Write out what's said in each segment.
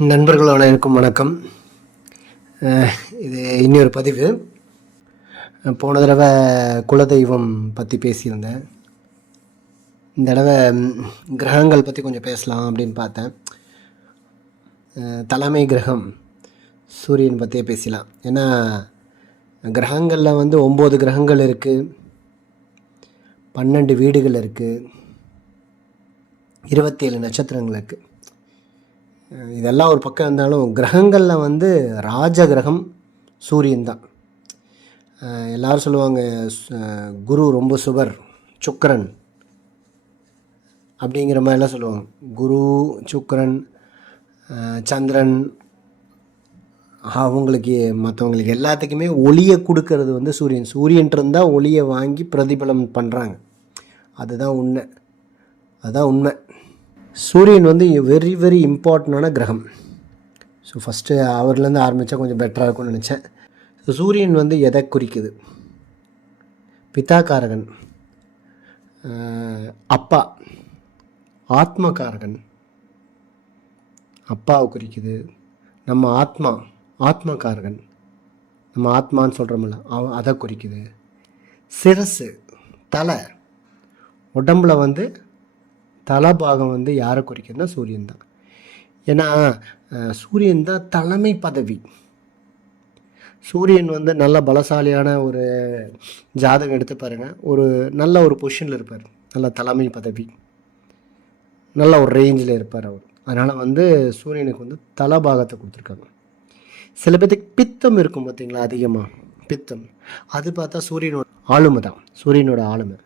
நண்பர்கள் அனைவருக்கும் வணக்கம். இது இன்னொரு பதிவு. போன தடவை குலதெய்வம் பற்றி பேசியிருந்தேன். இந்த தடவை கிரகங்கள் பற்றி கொஞ்சம் பேசலாம் அப்படின்னு பார்த்தேன். தலைமை கிரகம் சூரியன் பற்றியே பேசலாம். ஏன்னா கிரகங்களில் வந்து ஒம்பது கிரகங்கள் இருக்குது பன்னெண்டு வீடுகள் இருக்குது இருபத்தேழு நட்சத்திரங்கள் இருக்குது இதெல்லாம் ஒரு பக்கம் இருந்தாலும் கிரகங்களில் வந்து ராஜ கிரகம் சூரியன் தான். எல்லோரும் எல்லாரும் சொல்லுவாங்க குரு ரொம்ப சுபர் சுக்கரன் அப்படிங்கிற மாதிரிலாம் சொல்லுவாங்க. குரு சுக்கரன் சந்திரன் அவங்களுக்கு மற்றவங்களுக்கு எல்லாத்துக்குமே ஒளியை கொடுக்கறது வந்து சூரியன். சூரியன்ட்டு இருந்தால் ஒளியை வாங்கி பிரதிபலம் பண்ணுறாங்க அதுதான் உண்மை. அதுதான் உண்மை. சூரியன் வந்து வெரி வெரி இம்பார்ட்டண்டான கிரகம். ஸோ ஃபஸ்ட்டு அவர்லேருந்து ஆரம்பித்தா கொஞ்சம் பெட்டராக இருக்கும்னு நினச்சேன். ஸோ சூரியன் வந்து எதை குறிக்குது? பிதாகாரகன் அப்பா ஆத்மகாரகன் அப்பாவை குறிக்குது. நம்ம ஆத்மா ஆத்மகாரகன் நம்ம ஆத்மான்னு சொல்கிறோம்ல அவன் அதை குறிக்குது. சிரசு தலை. உடம்புல வந்து தலபாகம் வந்து யாரை குறிக்குதுன்னா சூரியன் தான் ஏன்னா சூரியன் தான் தலைமை பதவி. சூரியன் வந்து நல்ல பலசாலியான ஒரு ஜாதகம் எடுத்து பாருங்க. ஒரு நல்ல ஒரு பொசிஷனில் இருப்பார். நல்ல தலைமை பதவி. நல்ல ஒரு ரேஞ்சில் இருப்பார் அவர். அதனால் வந்து சூரியனுக்கு வந்து தலபாகத்தை கொடுத்துருக்காங்க. சில பேர்த்துக்கு பித்தம் இருக்கும் பார்த்தீங்களா அதிகமாக பித்தம். அது பார்த்தா சூரியனோட ஆளுமை தான் சூரியனோட ஆளுமை.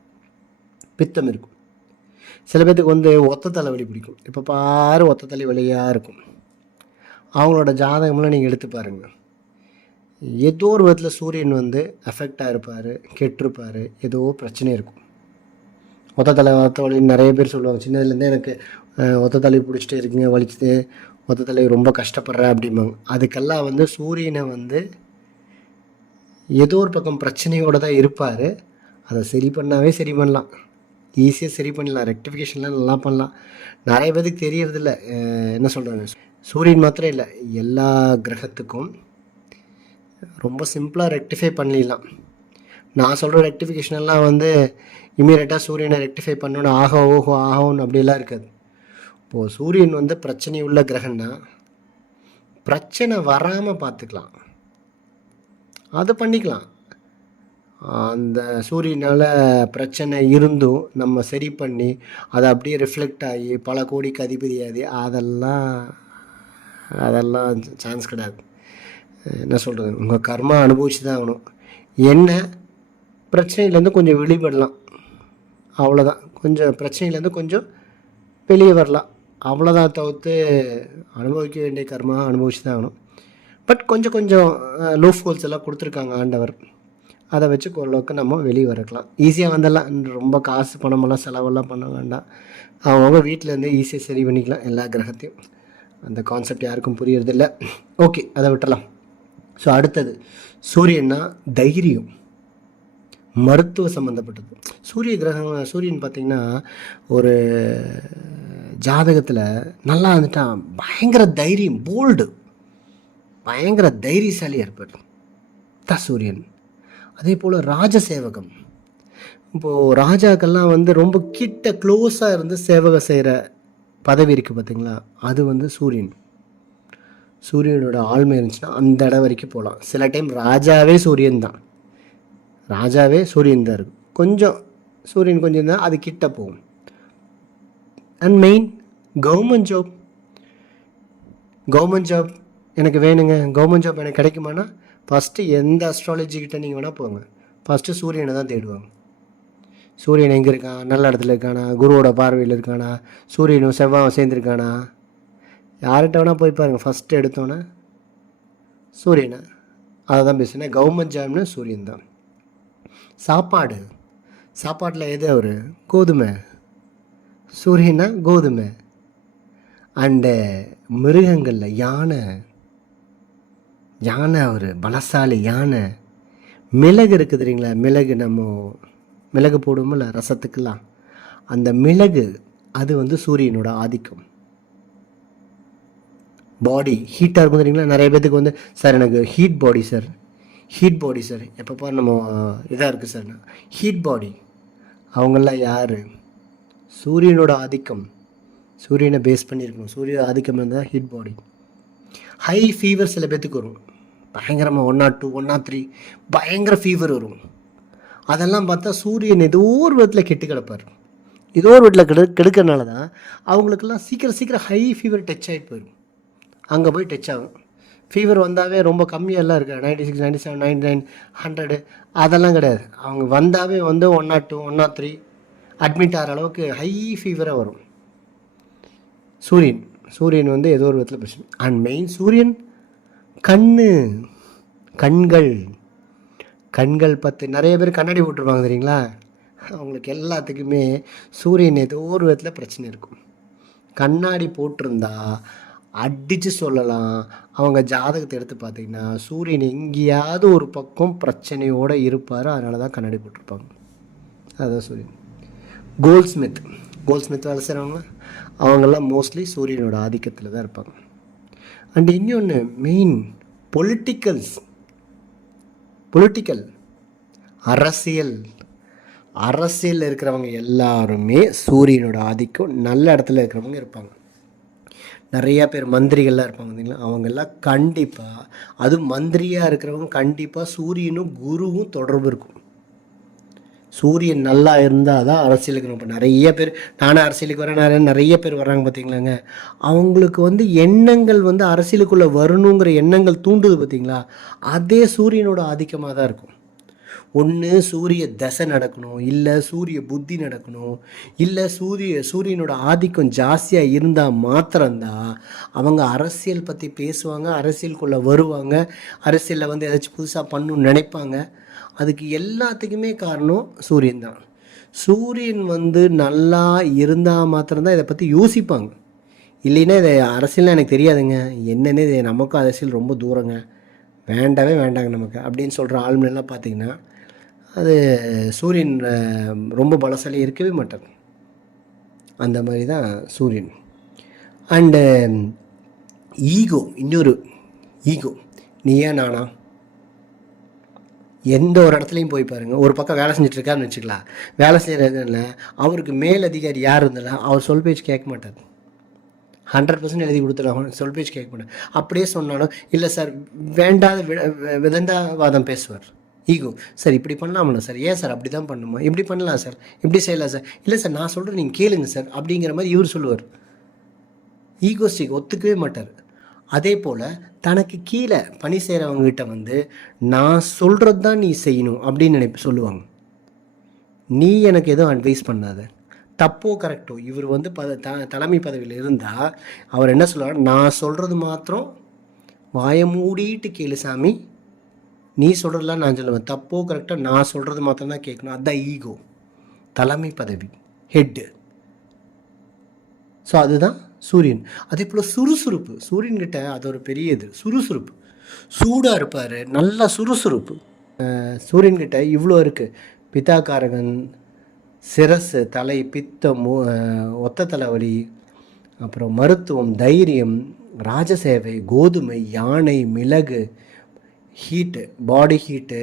பித்தம் இருக்கும். சில பேர்த்துக்கு வந்து ஒத்த தலைவலி பிடிக்கும். இப்போ பாரு ஒத்த தலைவலியாக இருக்கும். அவங்களோட ஜாதகம்லாம் நீங்கள் எடுத்து பாருங்கள் ஏதோ ஒரு விதத்தில் சூரியன் வந்து அஃபெக்டாக இருப்பார் கெட்டிருப்பார் ஏதோ பிரச்சனை இருக்கும். ஒத்த தலை ஒத்த நிறைய பேர் சொல்லுவாங்க. சின்னதுலேருந்தே எனக்கு ஒத்த தலை பிடிச்சிட்டே இருக்குங்க வலிக்குது ஒத்த தலை ரொம்ப கஷ்டப்படுறேன் அப்படிம்பாங்க. அதுக்கெல்லாம் வந்து சூரியனை வந்து ஏதோ ஒரு பக்கம் பிரச்சனையோடு தான் இருப்பார். அதை சரி பண்ணாவே சரி பண்ணலாம். ஈஸியாக சரி பண்ணலாம். ரெக்டிஃபிகேஷன்லாம் நல்லா பண்ணலாம். நிறைய பேருக்கு தெரியறதில்ல. என்ன சொல்கிறாங்க சூரியன் மாத்திரம் இல்லை. எல்லா கிரகத்துக்கும் ரொம்ப சிம்பிளாக ரெக்டிஃபை பண்ணிடலாம். நான் சொல்கிற ரெக்டிஃபிகேஷன் எல்லாம் வந்து இமீடியட்டாக சூரியனை ரெக்டிஃபை பண்ணணும் ஆகோ ஓஹோ ஆகோன்னு அப்படிலாம் இருக்காது. இப்போது சூரியன் வந்து பிரச்சனை உள்ள கிரகம்னா பிரச்சனை வராமல் பார்த்துக்கலாம். அது பண்ணிக்கலாம். அந்த சூரியனால் பிரச்சனை இருந்தும் நம்ம சரி பண்ணி அதை அப்படியே ரிஃப்ளெக்ட் ஆகி பல கோடிக்கு அதிபதியாகி அதெல்லாம் அதெல்லாம் சான்ஸ் கிடையாது. என்ன சொல்கிறது உங்கள் கர்மா அனுபவிச்சு தான் ஆகணும். என்ன? பிரச்சனையிலேருந்து கொஞ்சம் வெளிப்படலாம். அவ்வளோதான் கொஞ்சம் பிரச்சனையிலேருந்து கொஞ்சம் வெளியே வரலாம். அவ்வளோதான் தவிர்த்து அனுபவிக்க வேண்டிய கர்மா அனுபவிச்சு தான் ஆகணும். பட் கொஞ்சம் கொஞ்சம் லூஃப் ஹோல்ஸ் எல்லாம் கொடுத்துருக்காங்க ஆண்டவர். அதை வச்சு ஓரளவுக்கு நம்ம வெளியே வரக்கலாம். ஈஸியாக வந்துடலாம். ரொம்ப காசு பணமெல்லாம் செலவெல்லாம் பண்ண வேண்டாம். அவங்கவுங்க வீட்டிலேருந்து ஈஸியாக சரி பண்ணிக்கலாம் எல்லா கிரகத்தையும். அந்த கான்செப்ட் யாருக்கும் புரியறதில்ல. ஓகே அதை விட்டுறலாம் ஸோ அடுத்தது. சூரியன்னா தைரியம். மருத்துவ சம்மந்தப்பட்டது சூரிய கிரகம் சூரியன் பார்த்திங்கன்னா ஒரு ஜாதகத்தில் நல்லா வந்துட்டான் பயங்கர தைரியம் போல்டு பயங்கர தைரியசாலியாக இருப்பார். தான் சூரியன். அதே போல் ராஜசேவகம். இப்போது ராஜாக்கள்லாம் வந்து ரொம்ப கிட்ட க்ளோஸாக இருந்து சேவகம் செய்கிற பதவி இருக்குது பார்த்தீங்களா அது வந்து சூரியன். சூரியனோட ஆழ்மை இருந்துச்சுன்னா அந்த இடம் வரைக்கும் போகலாம் சில டைம் ராஜாவே சூரியன் தான். ராஜாவே சூரியன் தான் இருக்கும். கொஞ்சம் சூரியன் கொஞ்சம் தான் அது கிட்ட போகும். And main government job government job எனக்கு வேணுங்க. கவர்மெண்ட் ஜாப் எனக்கு கிடைக்குமானா ஃபஸ்ட்டு எந்த அஸ்ட்ராலஜிக்கிட்ட நீங்கள் வேணால் போங்க. ஃபஸ்ட்டு சூரியனை தான் தேடுவாங்க. சூரியன் எங்கே இருக்கான்? நல்ல இடத்துல இருக்கானா? குருவோட பார்வையில் இருக்கானா? சூரியனும் செவ்வாயும் சேர்ந்துருக்கானா? யார்கிட்ட வேணால் போய் பாருங்கள் ஃபஸ்ட்டு எடுத்தோன்னே சூரியனை. அதை தான் பேசுனேன் கவர்மெண்ட் ஜாப்னு சூரியன் தான். சாப்பாடு. சாப்பாட்டில் எது அவர்? கோதுமை. சூரியனா கோதுமை. அண்டு மிருகங்களில் யானை. யானை அவர் பலசாலி யானை. மிளகு இருக்குது தெரியுங்களா? மிளகு நம்ம மிளகு போடுவோம்ல ரசத்துக்கெல்லாம். அந்த மிளகு அது வந்து சூரியனோட ஆதிக்கம். பாடி ஹீட்டாக இருக்கும் தெரியுங்களா? நிறைய பேத்துக்கு வந்து சார் எனக்கு heat body sir heat body sir எப்பப்போ நம்ம இதாக இருக்குது சார் ஹீட் பாடி அவங்கெல்லாம் யார்? சூரியனோட ஆதிக்கம். சூரியனை பேஸ் பண்ணியிருக்கணும். சூரிய ஆதிக்கம் இருந்தால் ஹீட் பாடி ஹை ஃபீவர் சில பேர்த்துக்கு வரும். பயங்கரமாக one naught two one naught three பயங்கர ஃபீவர் வரும். அதெல்லாம் பார்த்தா சூரியன் ஏதோ ஒரு விதத்தில் கெட்டு கிடப்பார். ஏதோ ஒரு வீட்டில் கெடு கெடுக்கிறனால தான் அவங்களுக்கெல்லாம் சீக்கிரம் சீக்கிரம் ஹை ஃபீவர் டச் ஆகிட்டு போயிடும் அங்கே போய் டச் ஆகும். ஃபீவர் வந்தாவே ரொம்ப கம்மியெல்லாம் இருக்குது. Ninety six ninety seven ninety nine hundred அதெல்லாம் கிடையாது. அவங்க வந்தாவே வந்து one naught two one naught three admit ஆகிற அளவுக்கு ஹை ஃபீவராக வரும். சூரியன் சூரியன் வந்து ஏதோ ஒரு விதத்தில் பிரச்சனை. அண்ட் மெயின் சூரியன் கண்ணு கண்கள் கண்கள் பத்து நிறைய பேர் கண்ணாடி போட்டிருப்பாங்க தெரியுங்களா? அவங்களுக்கு எல்லாத்துக்குமே சூரியன் ஏதோ ஒரு விதத்தில் பிரச்சனை இருக்கும். கண்ணாடி போட்டிருந்தா அடித்து சொல்லலாம். அவங்க ஜாதகத்தை எடுத்து பார்த்தீங்கன்னா சூரியன் எங்கேயாவது ஒரு பக்கம் பிரச்சனையோடு இருப்பார். அதனால தான் கண்ணாடி போட்டிருப்பாங்க. அதுதான் சூரியன். கோல்ஸ்மித் ஸ்மித் வேலை செய்கிறவங்க அவங்கெல்லாம் மோஸ்ட்லி சூரியனோட ஆதிக்கத்தில் தான் இருப்பாங்க. அண்ட் இன்னொன்று மெயின் பொலிட்டிக்கல்ஸ் பொலிட்டிக்கல் அரசியல். அரசியலில் இருக்கிறவங்க எல்லாருமே சூரியனோட ஆதிக்கம் நல்ல இடத்துல இருக்கிறவங்க இருப்பாங்க. நிறையா பேர் மந்திரிகள்லாம் இருப்பாங்க பார்த்தீங்களா? அவங்கெல்லாம் கண்டிப்பாக அது மந்திரியாக இருக்கிறவங்க கண்டிப்பாக சூரியனும் குருவும் தொடர்பு இருக்கும். சூரியன் நல்லா இருந்தால் தான் அரசியலுக்கு இப்போ நிறைய பேர் நானும் அரசியலுக்கு வரேன் நிறைய நிறைய பேர் வர்றாங்க பார்த்தீங்களாங்க. அவங்களுக்கு வந்து எண்ணங்கள் வந்து அரசியலுக்குள்ளே வரணுங்கிற எண்ணங்கள் தூண்டுது பார்த்தீங்களா? அதே சூரியனோட ஆதிக்கமாக தான் இருக்கும். ஒன்று சூரிய தசை நடக்கணும் இல்லை சூரிய புத்தி நடக்கணும் இல்லை சூரிய சூரியனோட ஆதிக்கம் ஜாஸ்தியாக இருந்தால் மாத்திரம்தான் அவங்க அரசியல் பற்றி பேசுவாங்க அரசியலுக்குள்ளே வருவாங்க அரசியலில் வந்து ஏதாச்சும் புதுசாக பண்ணணும்னு நினைப்பாங்க. அதுக்கு எல்லாத்துக்குமே காரணம் சூரியன் தான். சூரியன் வந்து நல்லா இருந்தால் மாத்திரம்தான் இதை பற்றி யோசிப்பாங்க. இல்லைன்னா இதை அரசியல்லாம் எனக்கு தெரியாதுங்க. என்னென்னு இது நமக்கும் அரசியல் ரொம்ப தூரங்க. வேண்டவே வேண்டாங்க நமக்கு. அப்படின்னு சொல்கிற ஆளுமெல்லாம் பார்த்திங்கன்னா அது சூரியன் ரொம்ப பலசாலி இருக்கவே மாட்டார். அந்த மாதிரி தான் சூரியன். அண்டு ஈகோ இன்னொரு ஈகோ நீயா நானா? எந்த ஒரு இடத்துலையும் போய் பாருங்கள் ஒரு பக்கம் வேலை செஞ்சிட்ருக்காருன்னு வச்சுக்கலாம் வேலை செய்கிறதுல அவருக்கு மேல் அதிகாரி யார் இருந்தாலும் அவர் சொல் பேச்சு கேட்க மாட்டார். ஹண்ட்ரட் பர்சன்ட் எழுதி கொடுத்துருவாங்க. சொல் பேச்சு கேட்க மாட்டார். அப்படியே சொன்னாலும் இல்லை சார் வேண்டாத விட விதண்டாவாதம் பேசுவார். ஈகோ சார் இப்படி பண்ணலாம்ல சார்? ஏன் சார் அப்படி தான் பண்ணுமா? இப்படி பண்ணலாம் சார். இப்படி செய்யலாம் சார். இல்லை சார் நான் சொல்கிறேன் நீங்கள் கேளுங்க சார். அப்படிங்கிற மாதிரி இவர் சொல்லுவார். ஈகோஸ்டிக் ஒத்துக்கவே மாட்டார். அதே போல் தனக்கு கீழே பணி செய்கிறவங்ககிட்ட வந்து நான் சொல்கிறது தான் நீ செய்யணும் அப்படின்னு நினைப்பு சொல்லுவாங்க. நீ எனக்கு எதுவும் அட்வைஸ் பண்ணாத. தப்போ கரெக்டோ இவர் வந்து பத த தலைமை பதவியில் இருந்தால் அவர் என்ன சொல்லுவார்? நான் சொல்கிறது மாத்திரம் வாயை மூடிட்டு கேளு சாமி. நீ சொல்கிறதெல்லாம் நான் சொல்லுவேன். தப்போ கரெக்டாக நான் சொல்கிறது மாத்திரம் தான் கேட்கணும். அதுதான் ஈகோ தலைமை பதவி. ஹெட்டு ஸோ அதுதான் சூரியன். அதே போல் சுறுசுறுப்பு. சூரியன்கிட்ட அது ஒரு பெரிய இது. சுறுசுறுப்பு. சூடாக இருப்பார். நல்லா சுறுசுறுப்பு. சூரியன்கிட்ட இவ்வளோ இருக்குது பித்தாக்காரகன் சிரசு தலை பித்தம் ஒத்த தலைவலி அப்புறம் மருத்துவம் தைரியம் ராஜசேவை கோதுமை யானை மிளகு heat body heat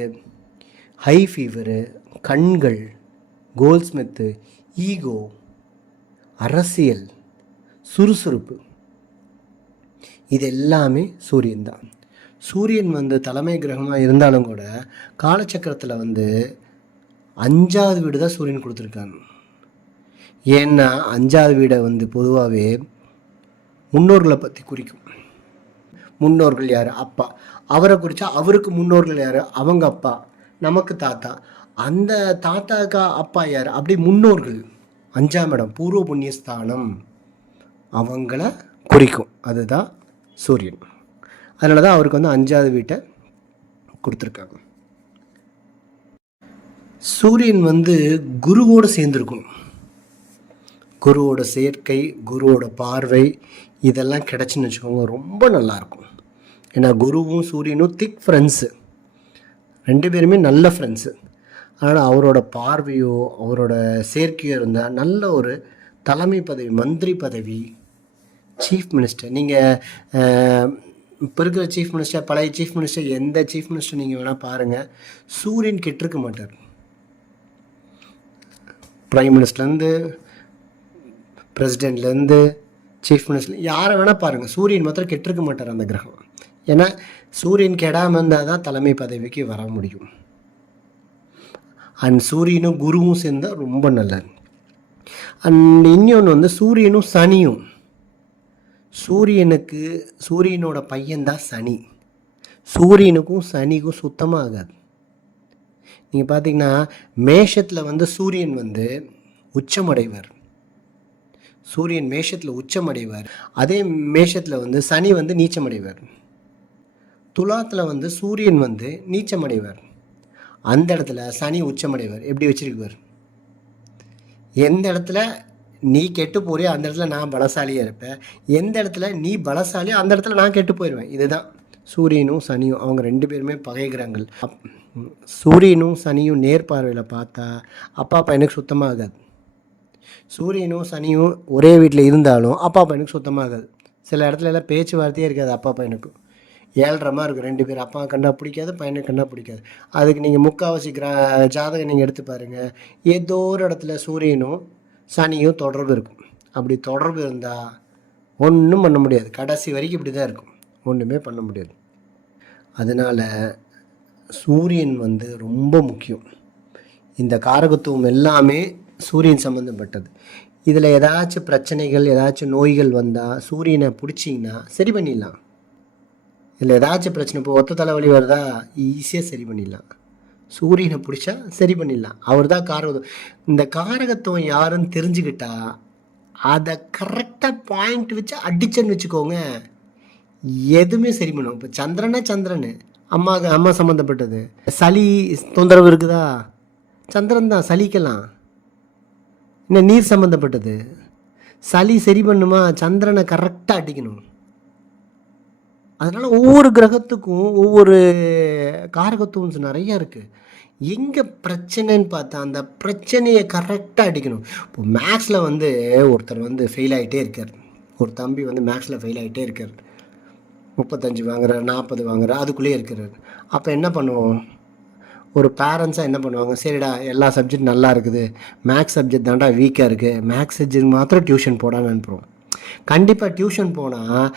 high fever கண்கள் கோல்ஸ்மித்து ஈகோ அரசியல் சுறுசுறுப்பு. இது எல்லாமே சூரியன் தான். சூரியன் வந்து தலைமை கிரகமாக இருந்தாலும் கூட காலச்சக்கரத்தில் வந்து அஞ்சாவது வீடு தான் சூரியன் கொடுத்துருக்காங்க. ஏன்னா அஞ்சாவது வீடை வந்து பொதுவாகவே முன்னோர்களை பற்றி குறிக்கும். முன்னோர்கள் யார்? அப்பா. அவரை குறித்தா அவருக்கு முன்னோர்கள் யார்? அவங்க அப்பா நமக்கு தாத்தா. அந்த தாத்தாக்கா அப்பா யார்? அப்படி முன்னோர்கள். அஞ்சாம் இடம் பூர்வ புண்ணியஸ்தானம் அவங்கள குறிக்கும். அதுதான் சூரியன். அதனால தான் அவருக்கு வந்து அஞ்சாவது வீட்டை கொடுத்துருக்காங்க. சூரியன் வந்து குருவோடு சேர்ந்துருக்கணும் குருவோட சேர்க்கை குருவோட பார்வை இதெல்லாம் கிடச்சின்னு வச்சுக்கோங்க ரொம்ப நல்லாயிருக்கும் ஏன்னா குருவும் சூரியனும் திக் ஃப்ரெண்ட்ஸு ரெண்டு பேருமே நல்ல ஃப்ரெண்ட்ஸு அதனால் அவரோட பார்வையோ அவரோட சேர்க்கையோ இருந்தால் நல்ல ஒரு தலைமை பதவி மந்திரி பதவி சீஃப் மினிஸ்டர் நீங்கள் இப்போ இருக்கிற சீஃப் மினிஸ்டர் பழைய சீஃப் மினிஸ்டர் எந்த சீஃப் மினிஸ்டர் நீங்கள் வேணால் பாருங்கள் சூரியன் கெட்டிருக்க மாட்டார். ப்ரைம் மினிஸ்டர்லேருந்து பிரசிடெண்ட்லேருந்து சீஃப் மினிஸ்டர் யாரை வேணால் பாருங்கள் சூரியன் மாத்திரம் கெட்டிருக்க மாட்டார் அந்த கிரகம். ஏன்னா சூரியன் கெடாமல் இருந்தால் தான் தலைமை பதவிக்கு வர முடியும். அண்ட் சூரியனும் குருவும் சேர்ந்தால் ரொம்ப நல்லது. அண்ட் இன்னொன்று வந்து சூரியனும் சனியும். சூரியனுக்கு சூரியனோட பையன்தான் சனி. சூரியனுக்கும் சனிக்கும் சுத்தமாக ஆகாது. நீங்கள் பார்த்தீங்கன்னா மேஷத்தில் வந்து சூரியன் வந்து உச்சமடைவர். சூரியன் மேஷத்தில் உச்சமடைவார். அதே மேஷத்தில் வந்து சனி வந்து நீச்சமடைவார். துலாத்தில் வந்து சூரியன் வந்து நீச்சமடைவார். அந்த இடத்துல சனி உச்சமடைவார். எப்படி வச்சிருக்குவார்? எந்த இடத்துல நீ கெட்டு போறியோ அந்த இடத்துல நான் பலசாலியாக இருப்பேன். எந்த இடத்துல நீ பலசாலியோ அந்த இடத்துல நான் கெட்டு போயிடுவேன் இதுதான். சூரியனும் சனியும் அவங்க ரெண்டு பேருமே பகைகிறாங்கள் அப் சூரியனும் சனியும் நேர்பார்வையில் பார்த்தா அப்பா பையனுக்கு சுத்தமாக ஆகாது சூரியனும் சனியும் ஒரே வீட்டில் இருந்தாலும் அப்பா பையனுக்கு சுத்தமாக ஆகாது சில இடத்துல எல்லாம் பேச்சுவார்த்தையே இருக்காது. அப்பா பையனுக்கும் ஏழ்றமா இருக்கும். ரெண்டு பேர் அப்பா கண்டா பிடிக்காது பையனுக்கு கண்டா பிடிக்காது. அதுக்கு நீங்கள் முக்காவாசி கிரா ஜாதகம் நீங்கள் எடுத்து பாருங்கள் ஏதோ ஒரு இடத்துல சூரியனும் சனியும் தொடர்பு இருக்கும். அப்படி தொடர்பு இருந்தால் ஒன்றும் பண்ண முடியாது. கடைசி வரைக்கும் இப்படி தான் இருக்கும். ஒன்றுமே பண்ண முடியாது. அதனால் சூரியன் வந்து ரொம்ப முக்கியம். இந்த காரகத்துவம் எல்லாமே சூரியன் சம்மந்தப்பட்டது இதில் ஏதாச்சும் பிரச்சனைகள் ஏதாச்சும் நோய்கள் வந்தால் சூரியனை பிடிச்சிங்கன்னா சரி பண்ணிடலாம். இதில் ஏதாச்சும் பிரச்சனை இப்போ ஒத்த தலைவலி வருதா ஈஸியாக சரி பண்ணிடலாம். சூரியனை பிடிச்சா சரி பண்ணிடலாம். அவர் தான் காரகத்துவம் இந்த காரகத்துவம் யாருன்னு தெரிஞ்சுக்கிட்டா அதை கரெக்டாக பாயிண்ட் வச்சு அடிச்சேன்னு வச்சுக்கோங்க எதுவுமே சரி பண்ணும். இப்போ சந்திரனா சந்திரன் அம்மா அம்மா சம்மந்தப்பட்டது சளி தொந்தரவு இருக்குதா? சந்திரன் தான் சளிக்கலாம் என்ன நீர் சம்மந்தப்பட்டது சளி சரி பண்ணுமா? சந்திரனை கரெக்டாக அடிக்கணும். அதனால் ஒவ்வொரு கிரகத்துக்கும் ஒவ்வொரு காரகத்துவம்ஸ் நிறையா இருக்குது எங்கே பிரச்சனைன்னு பார்த்தா அந்த பிரச்சனையை கரெக்டாக அடிக்கணும். இப்போ மேக்ஸில் வந்து ஒருத்தர் வந்து ஃபெயில் ஆகிட்டே இருக்கார். ஒரு தம்பி வந்து மேக்ஸில் ஃபெயில் ஆகிட்டே இருக்கார். முப்பத்தஞ்சு வாங்குறாரு நாற்பது வாங்குறாரு அதுக்குள்ளேயே இருக்கிறார். அப்போ என்ன பண்ணுவோம்? ஒரு பேரண்ட்ஸாக என்ன பண்ணுவாங்க? சரிடா எல்லா சப்ஜெக்ட் நல்லா இருக்குது. மேக்ஸ் சப்ஜெக்ட் தான்டா வீக்காக இருக்குது மேக்ஸ் சப்ஜெக்ட் மாத்திரம் டியூஷன் போடான்னு அனுப்புகிறோம் கண்டிப்பாக டியூஷன் போனால்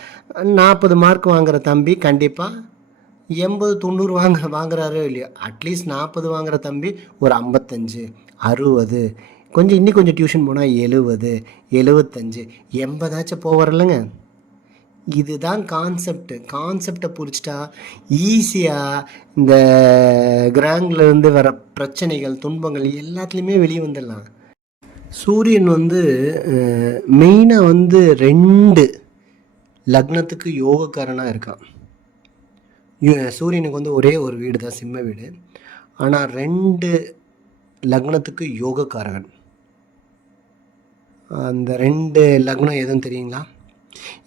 நாற்பது மார்க் வாங்குற தம்பி கண்டிப்பாக எண்பது தொண்ணூறு வாங்க வாங்குறாரோ இல்லையோ அட்லீஸ்ட் நாற்பது வாங்குற தம்பி ஒரு ஐம்பத்தஞ்சு அறுபது கொஞ்சம் இன்னி கொஞ்சம் டியூஷன் போனால் எழுபது எழுபத்தஞ்சு எண்பதாச்சும் போகிறல்லங்க இதுதான் கான்செப்ட் கான்செப்டை புரிச்சிட்டா ஈஸியாக இந்த கிராங்க்லேருந்து வர பிரச்சனைகள் துன்பங்கள் எல்லாத்துலேயுமே வெளியே வந்துடலாம். சூரியன் வந்து மெயினாக வந்து ரெண்டு லக்னத்துக்கு யோகக்காரனாக இருக்கான். சூரியனுக்கு வந்து ஒரே ஒரு வீடு தான் சிம்ம வீடு. ஆனால் ரெண்டு லக்னத்துக்கு யோகக்காரகன். அந்த ரெண்டு லக்னம் எதுவும் தெரியுங்களா?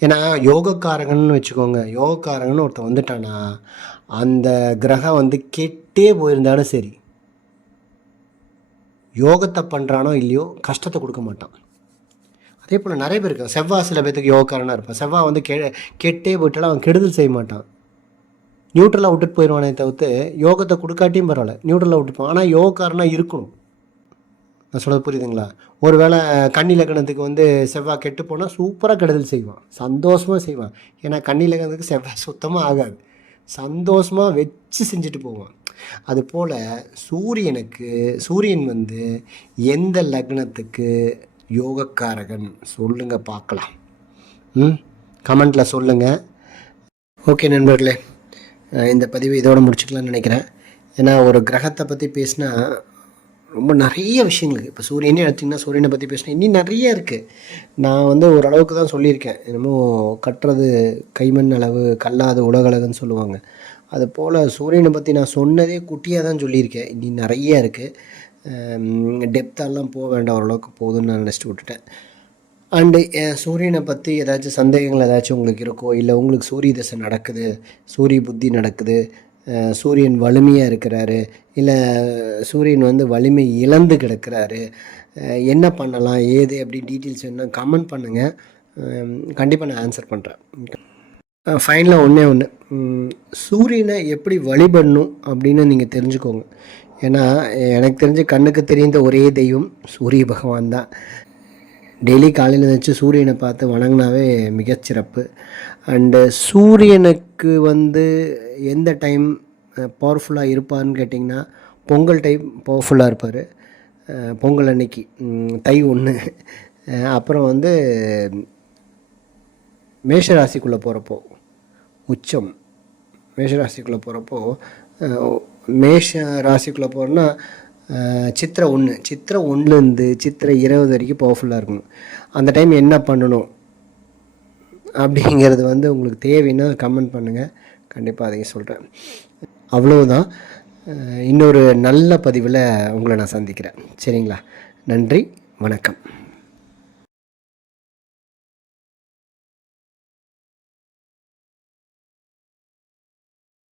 ஏன்னா யோகக்காரகன்னு வச்சுக்கோங்க யோகக்காரகன்னு ஒருத்தன் வந்துட்டானா அந்த கிரகம் வந்து கெட்டே போயிருந்தாலும் சரி யோகத்தை பண்ணுறானோ இல்லையோ கஷ்டத்தை கொடுக்க மாட்டான். அதே போல் நிறைய பேர் இருக்கான் செவ்வாய் சில பேர்த்துக்கு யோகக்காரனாக இருப்பான். செவ்வாய் வந்து கெ கெட்டே போயிட்டாலும் அவன் கெடுதல் செய்ய மாட்டான். நியூட்ரலாக விட்டுட்டு போயிடுவானே தவிர்த்து யோகத்தை கொடுக்காட்டியும் பரவாயில்ல. நியூட்ரலாக விட்டுப்பான். ஆனால் யோகக்காரனாக இருக்கணும். நான் சொல்கிறது புரியுதுங்களா? ஒரு வேளை லக்னத்துக்கு வந்து செவ்வாய் கெட்டு போனால் சூப்பராக கெடுதல் செய்வான். சந்தோஷமாக செய்வான். ஏன்னா கன்னி லக்னத்துக்கு செவ்வாய் சுத்தமாக ஆகாது. சந்தோஷமாக வச்சு செஞ்சுட்டு போவான். அதுபோல் சூரியனுக்கு சூரியன் வந்து எந்த லக்னத்துக்கு யோகக்காரகன்? சொல்லுங்கள் பார்க்கலாம். ம் கமெண்ட்டில் சொல்லுங்கள் ஓகே நண்பர்களே. இந்த பதிவை இதோடு முடிச்சுக்கலாம்னு நினைக்கிறேன். ஏன்னா ஒரு கிரகத்தை பற்றி பேசினா ரொம்ப நிறைய விஷயங்கள் இருக்குது இப்போ சூரியனே எடுத்திங்கன்னா சூரியனை பற்றி பேசினா இன்னும் நிறைய இருக்குது நான் வந்து ஓரளவுக்கு தான் சொல்லியிருக்கேன். என்னமோ கட்டுறது கைமண் அளவு கல்லாத உலகளவுன்னு சொல்லுவாங்க. அது போல் சூரியனை பற்றி நான் சொன்னதே குட்டியாக தான் சொல்லியிருக்கேன். இன்னி நிறைய இருக்குது டெப்த்தாலாம் போக வேண்டாம். ஓரளவுக்கு போதும்னு நான் நினச்சிட்டு விட்டுட்டேன். அண்டு சூரியனை பற்றி ஏதாச்சும் சந்தேகங்கள் ஏதாச்சும் உங்களுக்கு இருக்கோ இல்லை உங்களுக்கு சூரிய தசை நடக்குது சூரிய புத்தி நடக்குது சூரியன் வலிமையாக இருக்கிறாரு இல்லை சூரியன் வந்து வலிமை இழந்து கிடக்கிறாரு என்ன பண்ணலாம் ஏது அப்படி டீட்டெயில்ஸ் என்ன கமெண்ட் பண்ணுங்கள் கண்டிப்பாக நான் ஆன்சர் பண்ணுறேன் ஃபைனலாக ஒன்றே ஒன்று சூரியனை எப்படி வழிபடணும் அப்படின்னு நீங்கள் தெரிஞ்சுக்கோங்க. ஏன்னா எனக்கு தெரிஞ்ச கண்ணுக்கு தெரிந்த ஒரே தெய்வம் சூரிய பகவான் தான். டெய்லி காலையில் வச்சு சூரியனை பார்த்து வணங்கினாவே மிகச்சிறப்பு அண்டு சூரியனுக்கு வந்து எந்த டைம் பவர்ஃபுல்லாக இருப்பார்னு கேட்டிங்கன்னா பொங்கல் டைம் பவர்ஃபுல்லாக இருப்பார். பொங்கல் அன்னைக்கு. தை ஒன்று அப்புறம் வந்து மேஷராசிக்குள்ளே போகிறப்போ உச்சம். மேஷ ராசிக்குள்ளே போகிறப்போ மேஷ ராசிக்குள்ளே போகிறோன்னா சித்திரை ஒன்று சித்திரை ஒன்றுலேருந்து சித்திரை இருபது வரைக்கும் பவர்ஃபுல்லாக இருக்கும் அந்த டைம் என்ன பண்ணணும்? அப்படிங்கிறது வந்து உங்களுக்கு தேவைன்னா கமெண்ட் பண்ணுங்கள் கண்டிப்பாக அதையும் சொல்கிறேன் அவ்வளவுதான். இன்னொரு நல்ல பதிவில் உங்களை நான் சந்திக்கிறேன். சரிங்களா? நன்றி. வணக்கம்.